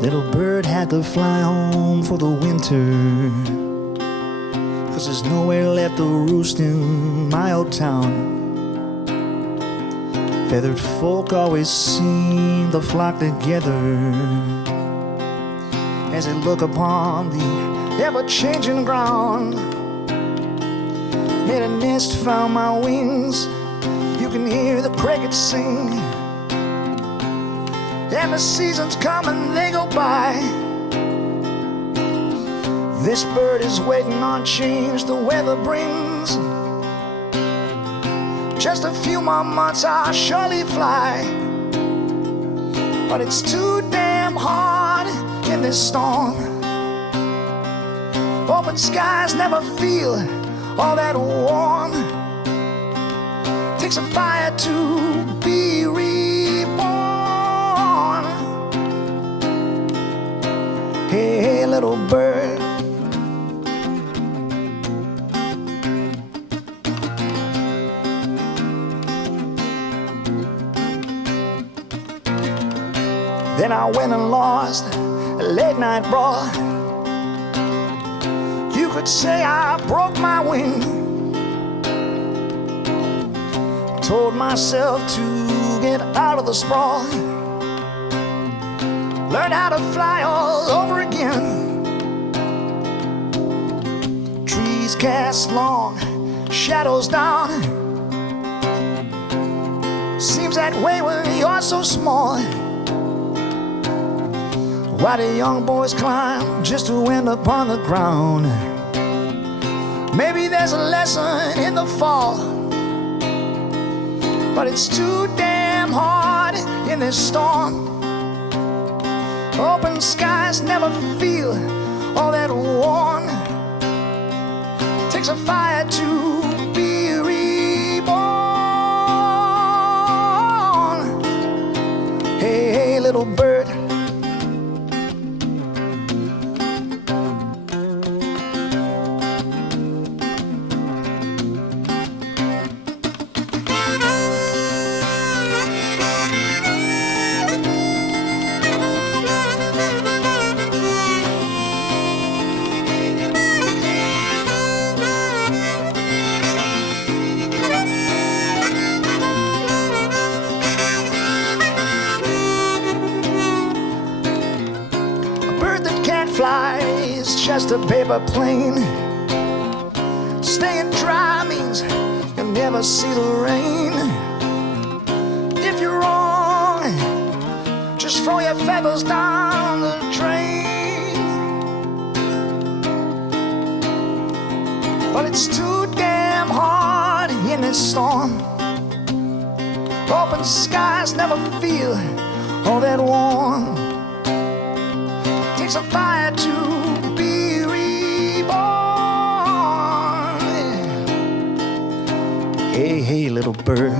Little bird had to fly home for the winter, 'cause there's nowhere left to roost in my old town. Feathered folk always seem to flock together as they look upon the ever-changing ground. Made a nest, found my wings, you can hear the crickets sing, and the seasons come and they go by. This bird is waiting on change the weather brings. Just a few more months I'll surely fly, but it's too damn hard in this storm. Open skies never feel all that warm. Takes a fire to be reborn. Hey, hey, little bird, then I went and lost a late night brawl. You could say I broke my wing. Told myself to get out of the sprawl, learn how to fly all over again. Trees cast long shadows down. Seems that way when you're so small. Why do young boys climb just to end up on the ground? Maybe there's a lesson in the fall, but it's too damn hard in this storm. Open skies never feel all that warm. Takes a fire to be reborn. Hey, hey, little bird, fly is just a paper plane. Staying dry means you'll never see the rain. If you're wrong, just throw your feathers down the drain. But it's too damn hard in this storm. Open skies never feel all that warm. Takes a fire to be reborn. Hey, hey, little bird,